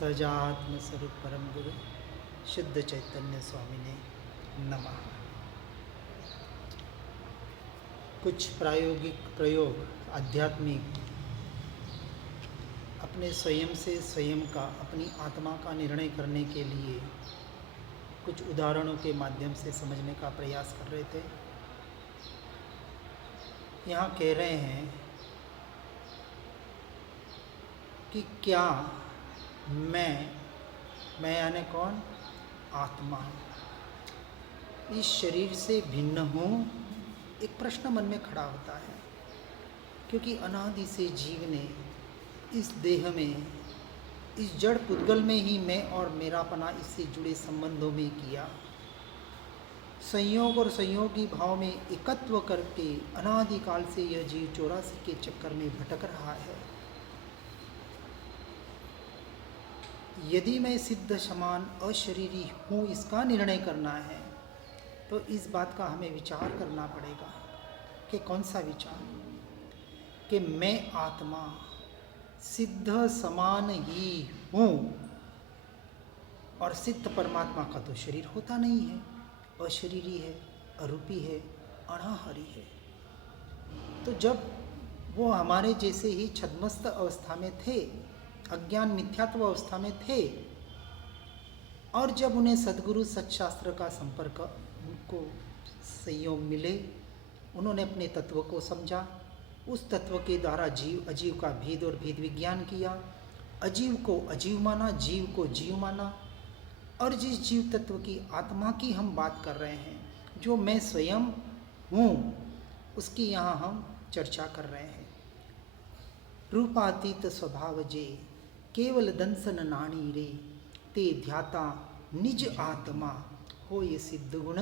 सजात्म स्वरूप परम गुरु शुद्ध चैतन्य स्वामी ने नमः। कुछ प्रायोगिक प्रयोग आध्यात्मिक अपने स्वयं से स्वयं का अपनी आत्मा का निर्णय करने के लिए कुछ उदाहरणों के माध्यम से समझने का प्रयास कर रहे थे। यहाँ कह रहे हैं कि क्या मैं यानी कौन? आत्मा इस शरीर से भिन्न हूँ? एक प्रश्न मन में खड़ा होता है, क्योंकि अनादि से जीव ने इस देह में, इस जड़ पुद्गल में ही मैं और मेरापना इससे जुड़े संबंधों में किया। संयोग और संयोगी भाव में एकत्व करके अनादिकाल से यह जीव 84 के चक्कर में भटक रहा है। यदि मैं सिद्ध समान अशरीरी हूँ इसका निर्णय करना है तो इस बात का हमें विचार करना पड़ेगा। कि कौन सा विचार? कि मैं आत्मा सिद्ध समान ही हूँ और सिद्ध परमात्मा का तो शरीर होता नहीं है, अशरीरी है, अरूपी है, अनाहरी है। तो जब वो हमारे जैसे ही छद्मस्त अवस्था में थे, अज्ञान मिथ्यात्व अवस्था में थे, और जब उन्हें सद्गुरु सत्शास्त्र का संपर्क, उनको संयोग मिले, उन्होंने अपने तत्व को समझा, उस तत्व के द्वारा जीव अजीव का भेद और भेद विज्ञान किया, अजीव को अजीव माना, जीव को जीव माना। और जिस जीव तत्व की आत्मा की हम बात कर रहे हैं, जो मैं स्वयं हूँ, उसकी यहाँ हम चर्चा कर रहे हैं। रूपातीत स्वभाव जे केवल दंसन नाणी रे, ते ध्याता निज आत्मा हो ये सिद्ध गुण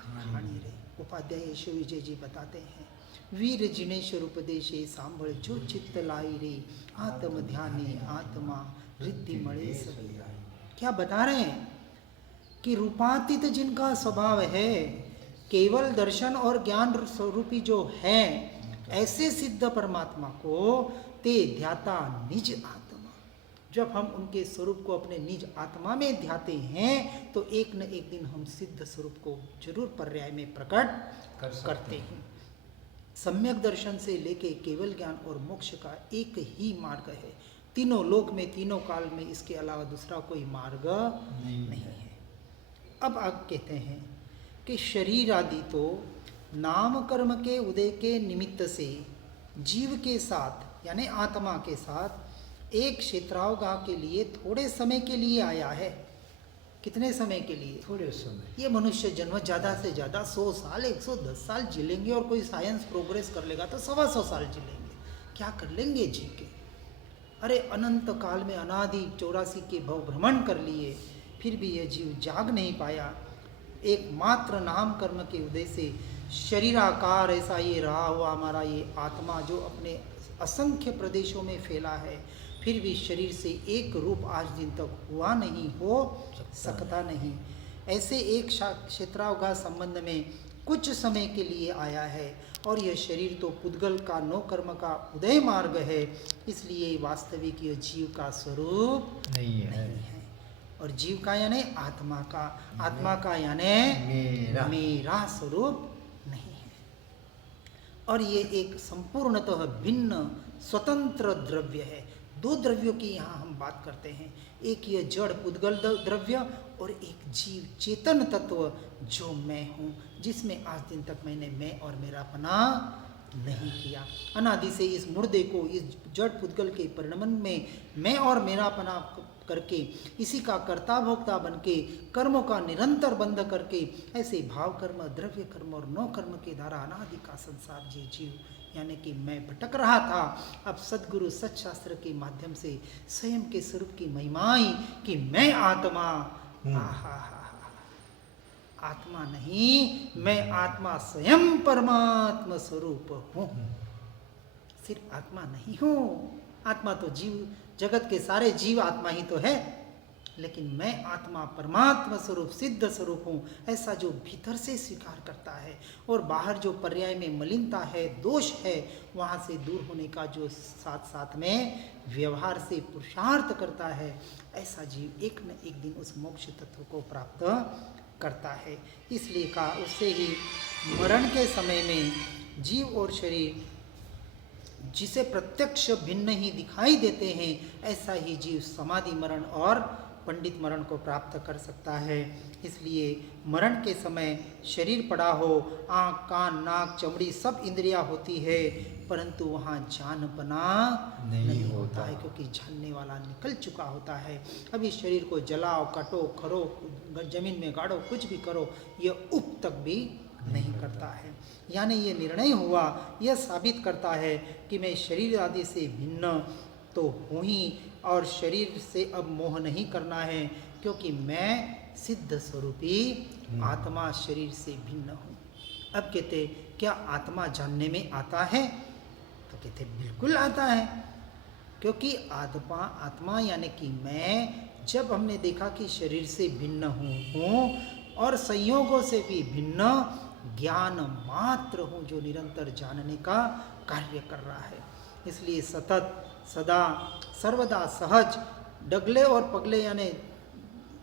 खानी रे। उपाध्याय शिव विजय जी बताते हैं, वीर जिनेश उपदेशे सांभल जो चित्त लाई रे, आत्म ध्याने आत्मा रिद्धि मणे सभी। क्या बता रहे हैं? कि रूपातीत जिनका स्वभाव है, केवल दर्शन और ज्ञान स्वरूपी जो है, ऐसे सिद्ध परमात्मा को ते ध्याता निज आत्मा। जब हम उनके स्वरूप को अपने निज आत्मा में ध्याते हैं तो एक न एक दिन हम सिद्ध स्वरूप को जरूर पर्याय में प्रकट करते हैं। सम्यक दर्शन से लेके केवल ज्ञान और मोक्ष का एक ही मार्ग है। तीनों लोक में, तीनों काल में इसके अलावा दूसरा कोई मार्ग नहीं है। अब आप कहते हैं कि शरीर आदि तो नाम कर्म के उदय के निमित्त से जीव के साथ यानी आत्मा के साथ एक क्षेत्रावगाह के लिए थोड़े समय के लिए आया है। कितने समय के लिए? थोड़े समय। ये मनुष्य जन्म ज़्यादा से ज़्यादा 100 साल 110 साल जिलेंगे, और कोई साइंस प्रोग्रेस कर लेगा तो 125 साल जिलेंगे। क्या कर लेंगे जी के? अरे अनंत काल में अनादि 84 के भव भ्रमण कर लिए, फिर भी यह जीव जाग नहीं पाया। एकमात्र नाम कर्म के उदय से शरीराकार ऐसा ये रहा हुआ हमारा ये आत्मा, जो अपने असंख्य प्रदेशों में फैला है, फिर भी शरीर से एक रूप आज दिन तक हुआ नहीं, हो सकता नहीं। ऐसे एक क्षेत्रावगाह संबंध में कुछ समय के लिए आया है, और यह शरीर तो पुद्गल का नो कर्म का उदय मार्ग है, इसलिए वास्तविक यह जीव का स्वरूप नहीं है। और जीव का यानी आत्मा का, आत्मा का यानी मेरा स्वरूप नहीं है। और ये एक संपूर्णतः भिन्न स्वतंत्र द्रव्य है। दो द्रव्यों की यहाँ हम बात करते हैं, एक ये जड़ पुद्गल द्रव्य और एक जीव चेतन तत्व जो मैं हूँ, जिसमें आज दिन तक मैंने मैं और मेरापना नहीं किया। अनादि से इस मुर्दे को, इस जड़ पुद्गल के परिणमन में मैं और मेरापना करके, इसी का कर्ता भोक्ता बन के, कर्मों का निरंतर बंध करके, ऐसे भाव कर्म, द्रव्य कर्म और नौ कर्म के द्वारा अनादि का संसार जी जीव यानी कि मैं भटक रहा था। अब सद्गुरु सत्शास्त्र के माध्यम से स्वयं के स्वरूप की महिमाई कि मैं आत्मा, आत्मा नहीं, मैं आत्मा स्वयं परमात्मा स्वरूप हूँ। सिर्फ आत्मा नहीं हूँ, आत्मा तो जीव, जगत के सारे जीव आत्मा ही तो है। लेकिन मैं आत्मा परमात्मा स्वरूप सिद्ध स्वरूप हूँ, ऐसा जो भीतर से स्वीकार करता है और बाहर जो पर्याय में मलिनता है, दोष है, वहाँ से दूर होने का जो साथ साथ में व्यवहार से पुरुषार्थ करता है, ऐसा जीव एक न एक दिन उस मोक्ष तत्व को प्राप्त करता है। इसलिए कहा उससे ही मरण के समय में जीव और शरीर जिसे प्रत्यक्ष भिन्न ही दिखाई देते हैं, ऐसा ही जीव समाधि मरण और पंडित मरण को प्राप्त कर सकता है। इसलिए मरण के समय शरीर पड़ा हो, आँख, कान, नाक, चमड़ी सब इंद्रियां होती है, परंतु वहाँ जानपना नहीं होता है, क्योंकि जानने वाला निकल चुका होता है। अब इस शरीर को जलाओ, काटो, खरो, जमीन में गाड़ो, कुछ भी करो, यह उप तक भी नहीं करता है। यानी ये निर्णय हुआ, यह साबित करता है कि मैं शरीर आदि से भिन्न तो हूँ ही, और शरीर से अब मोह नहीं करना है, क्योंकि मैं सिद्ध स्वरूपी आत्मा शरीर से भिन्न हूँ। अब कहते क्या आत्मा जानने में आता है? तो कहते बिल्कुल आता है, क्योंकि आत्मा यानी कि मैं, जब हमने देखा कि शरीर से भिन्न हूँ और संयोगों से भी भिन्न ज्ञान मात्र हूँ, जो निरंतर जानने का कार्य कर रहा है। इसलिए सतत सदा सर्वदा सहज डगले और पगले, यानी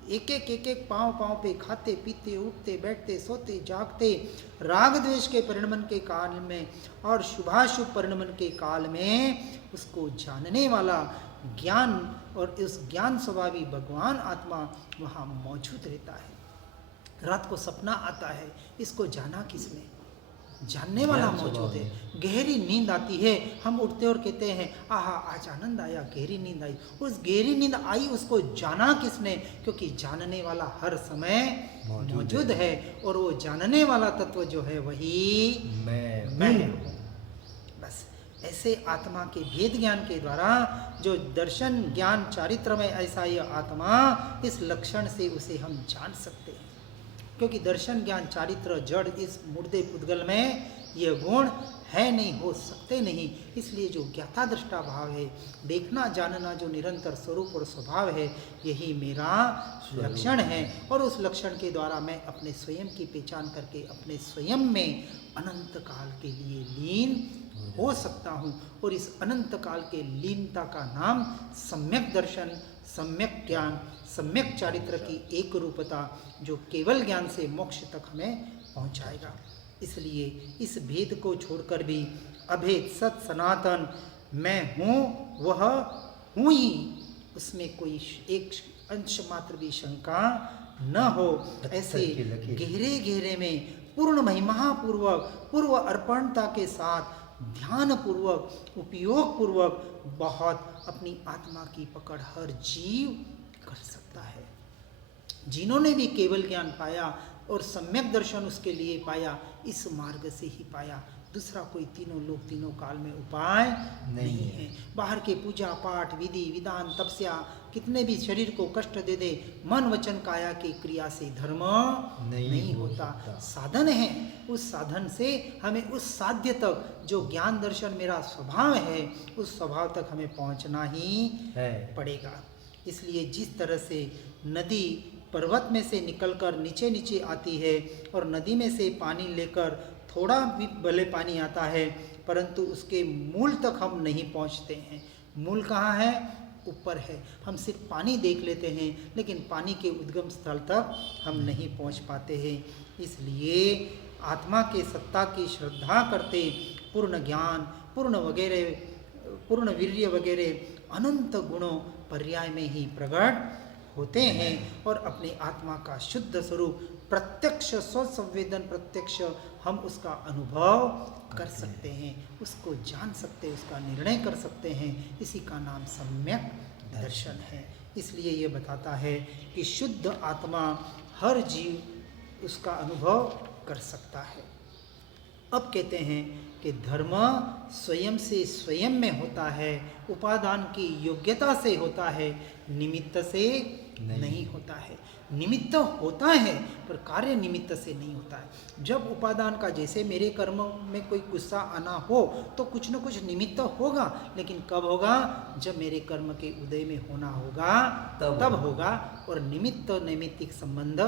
एक एक पाँव पे खाते पीते उठते बैठते सोते जागते, राग द्वेष के परिणमन के काल में और शुभाशुभ परिणमन के काल में उसको जानने वाला ज्ञान और उस ज्ञान स्वभावी भगवान आत्मा वहाँ मौजूद रहता है। रात को सपना आता है, इसको जाना किसने? जानने वाला मौजूद है। गहरी नींद आती है, हम उठते और कहते हैं आहा आज आनंद आया, गहरी नींद आई। उस गहरी नींद आई, उसको जाना किसने? क्योंकि जानने वाला हर समय मौजूद है, और वो जानने वाला तत्व जो है वही मैं हूँ। बस ऐसे आत्मा के भेद ज्ञान के द्वारा जो दर्शन ज्ञान चारित्र में, ऐसा यह आत्मा, इस लक्षण से उसे हम जान सकते हैं। क्योंकि दर्शन ज्ञान चारित्र जड़ इस मुर्दे पुद्गल में ये गुण है नहीं, हो सकते नहीं। इसलिए जो ज्ञाता दृष्टा भाव है, देखना जानना जो निरंतर स्वरूप और स्वभाव है, यही मेरा लक्षण है। और उस लक्षण के द्वारा मैं अपने स्वयं की पहचान करके अपने स्वयं में अनंत काल के लिए लीन हो सकता हूँ। और इस अनंत काल के लीनता का नाम सम्यक दर्शन, सम्यक ज्ञान, सम्यक चारित्र की एक रूपता, जो केवल ज्ञान से मोक्ष तक हमें पहुंचाएगा। इसलिए इस भेद को छोड़कर भी अभेद सत सनातन मैं हूँ, वह हूँ ही, उसमें कोई एक अंश मात्र भी शंका न हो। ऐसे गहरे गहरे में पूर्ण महिमा पूर्वक, पूर्व अर्पणता के साथ, ध्यान पूर्वक, उपयोग पूर्वक बहुत अपनी आत्मा की पकड़ हर जीव कर सकता है। जिन्होंने भी केवल ज्ञान पाया और सम्यक दर्शन उसके लिए पाया, इस मार्ग से ही पाया। दूसरा कोई तीनों लोक तीनों काल में उपाय नहीं है। बाहर के पूजा पाठ विधि विधान तपस्या कितने भी शरीर को कष्ट दे दे, मन वचन काया की क्रिया से धर्म नहीं होता। साधन है, उस साधन से हमें उस साध्य तक, जो ज्ञान दर्शन मेरा स्वभाव है, उस स्वभाव तक हमें पहुंचना ही पड़ेगा। इसलिए जिस तरह से नदी पर्वत में से निकलकर नीचे नीचे आती है और नदी में से पानी लेकर थोड़ा भी भले पानी आता है, परंतु उसके मूल तक हम नहीं पहुंचते हैं। मूल कहाँ है? ऊपर है। हम सिर्फ पानी देख लेते हैं, लेकिन पानी के उद्गम स्थल तक हम नहीं पहुंच पाते हैं। इसलिए आत्मा के सत्ता की श्रद्धा करते पूर्ण ज्ञान, पूर्ण वगैरह, पूर्ण वीर्य वगैरह अनंत गुणों पर्याय में ही प्रकट होते हैं और अपने आत्मा का शुद्ध स्वरूप प्रत्यक्ष स्वसंवेदन प्रत्यक्ष हम उसका अनुभव कर सकते हैं, उसको जान सकते हैं, उसका निर्णय कर सकते हैं। इसी का नाम सम्यक दर्शन है। इसलिए ये बताता है कि शुद्ध आत्मा हर जीव उसका अनुभव कर सकता है। अब कहते हैं कि धर्म स्वयं से स्वयं में होता है, उपादान की योग्यता से होता है, निमित्त से नहीं होता है। निमित्त होता है पर कार्य निमित्त से नहीं होता है। जब उपादान का, जैसे मेरे कर्म में कोई गुस्सा आना हो तो कुछ न कुछ निमित्त होगा, लेकिन कब होगा? जब मेरे कर्म के उदय में होना होगा तब होगा। और निमित्त नैमित्तिक संबंध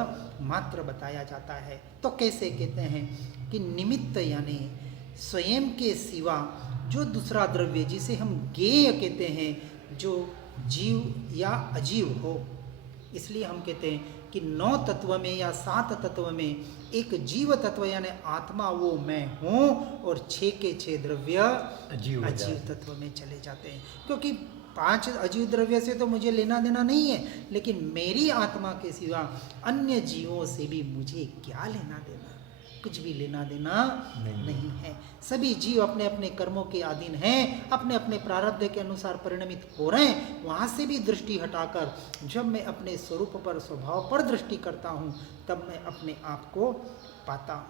मात्र बताया जाता है। तो कैसे कहते हैं कि निमित्त यानी स्वयं के सिवा जो दूसरा द्रव्य, जिसे हम ज्ञेय कहते हैं, जो जीव या अजीव हो, इसलिए हम कहते हैं कि 9 तत्व में या 7 तत्व में एक जीव तत्व यानी आत्मा वो मैं हूँ, और 6 के 6 द्रव्य अजीव तत्व में चले जाते हैं। क्योंकि 5 अजीव द्रव्य से तो मुझे लेना देना नहीं है, लेकिन मेरी आत्मा के सिवा अन्य जीवों से भी मुझे क्या लेना देना? कुछ भी लेना देना नहीं है। सभी जीव अपने अपने कर्मों के अधीन हैं, अपने अपने प्रारब्ध के अनुसार परिणमित हो रहे हैं। वहाँ से भी दृष्टि हटाकर जब मैं अपने स्वरूप पर, स्वभाव पर दृष्टि करता हूँ, तब मैं अपने आप को पाता हूँ।